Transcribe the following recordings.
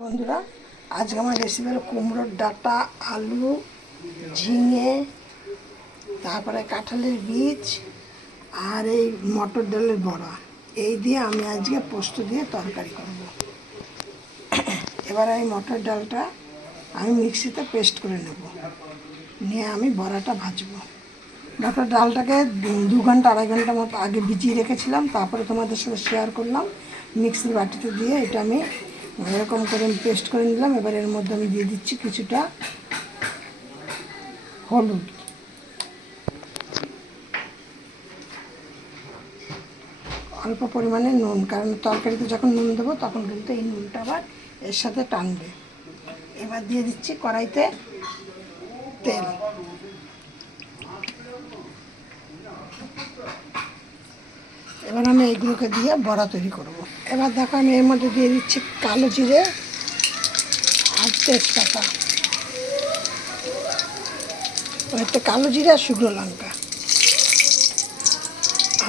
বন্ধুরা, আজকে আমার রেসিপি হলো কুমড়োর ডাঁটা, আলু, ঝিঙে, তারপরে কাঁঠালের বীজ আর এই মটর ডালের বড়া। এই দিয়ে আমি আজকে পোস্ত দিয়ে তরকারি করব। এবার এই মটর ডালটা আমি মিক্সিতে পেস্ট করে নেব, নিয়ে আমি বড়াটা ভাজবো। মটর ডালটাকে 2 ঘন্টা 2.5 ঘন্টা মতো আগে ভিজিয়ে রেখেছিলাম, তারপরে তোমাদের সাথে শেয়ার করলাম। মিক্সির বাটিতে দিয়ে এটা আমি এরকম করে পেস্ট করে নিলাম। এবার এর মধ্যে আমি দিয়ে দিচ্ছি কিছুটা হলুদ, অল্প পরিমাণে নুন, কারণ তরকারিতে যখন নুন দেবো তখন কিন্তু এই নুনটা আবার এর সাথে টানবে। এবার দিয়ে দিচ্ছি কড়াইতে তেল। এবার আমি এইগুলোকে দিয়ে বড়া তৈরি করব। এবার দেখো আমি এর মধ্যে দিয়ে দিচ্ছি কালো জিরে আর তেজপাতা, একটু কালো জিরে আর শুকনো লঙ্কা।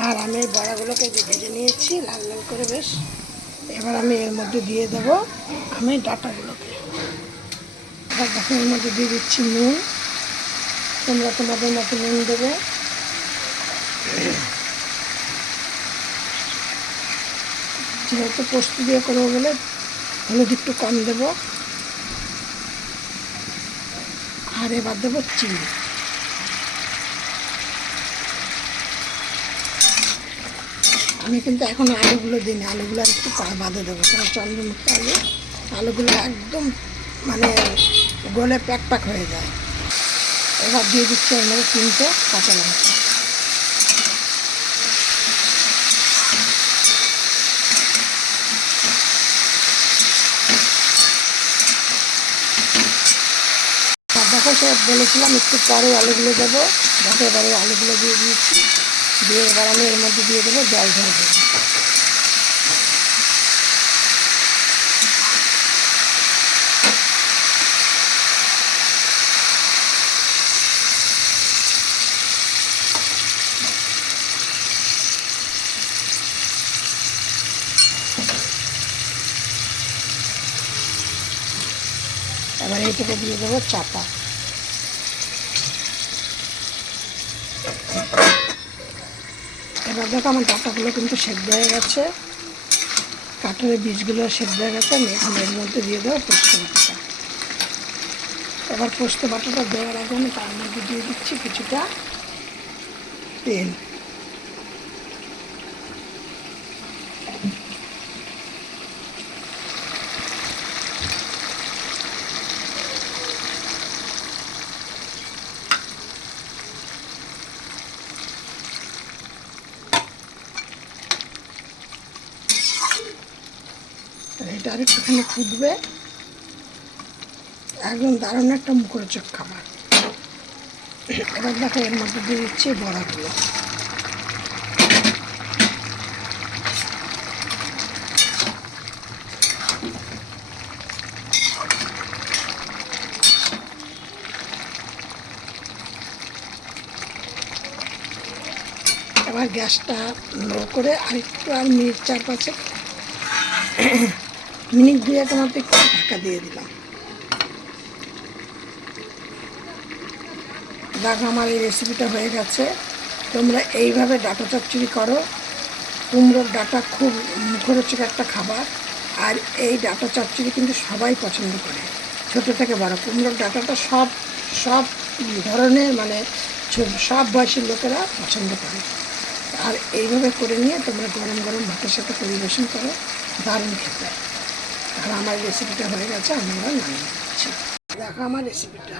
আর আমি এই বড়াগুলোকে ভেজে নিয়েছি লাল লাল করে বেশ। এবার আমি এর মধ্যে দিয়ে দেব আমি ডাঁটাগুলোকে। এবার দেখো এর মধ্যে দিয়ে দিচ্ছি নুন, তোমরা তোমাদের মতো নুন দেবে। যেহেতু পোস্ত দিয়ে করবো বলে হলুদ একটু কম দেবো। আর এবার দেবো চিনি। আমি কিন্তু এখন আলুগুলো দিইনি, আলুগুলো একটু বাদে দেবো, কারণ চন্দ্রমুখী আলুগুলো একদম মানে গলে প্যাক প্যাক হয়ে যায়। এবার দিয়ে দিচ্ছি এর মধ্যে 3টে কাঁচা লঙ্কা। দেখো সে বলেছিলাম একটু পরে আলুগুলো দেবো, দেখো এবারে আলুগুলো দিয়ে দিয়েছি। দিয়ে এবার আমি এর মধ্যে দিয়ে দেবো জল ধরে দেবো। এবার এইটাকে দিয়ে দেবো চাপা। এবার দেখো আমার ডাঁটাগুলো কিন্তু সেদ্ধ হয়ে গেছে, কাঁঠালের বীজগুলো সেদ্ধ হয়ে গেছে। আমি এখন এর মধ্যে দিয়ে দেবো পোস্ত বাটাটা। এবার পোস্ত বাটাটা দেওয়ার আগে আমি তার মধ্যে দিয়ে দিচ্ছি কিছুটা তেল। এটা আর একটুখানি ফুটবে, একদম দারুণ একটা মুখরোচক খাবার। এবার দেখো এর মধ্যে দিয়ে দিচ্ছি বড়াগুলো। এবার গ্যাসটা লো করে আরেকটু আর মিনিট 4-5 মিনিট 2 মতো একটু ঢাকা দিয়ে দিলাম। দেখো আমার এই রেসিপিটা হয়ে গেছে। তোমরা এইভাবে ডাঁটা চচ্চড়ি করো। কুমড়োর ডাঁটা খুব মুখরোচক একটা খাবার, আর এই ডাঁটা চচ্চড়ি কিন্তু সবাই পছন্দ করে, ছোটো থেকে বড়। কুমড়োর ডাঁটাটা সব সব ধরনের মানে সব বয়সী লোকেরা পছন্দ করে। আর এইভাবে করে নিয়ে তোমরা গরম গরম ভাতের সাথে পরিবেশন করো, দারুণ খেতে। আর আমার রেসিপিটা হয়ে গেছে, আমি এবার নামিয়ে দিচ্ছি। দেখো আমার রেসিপিটা।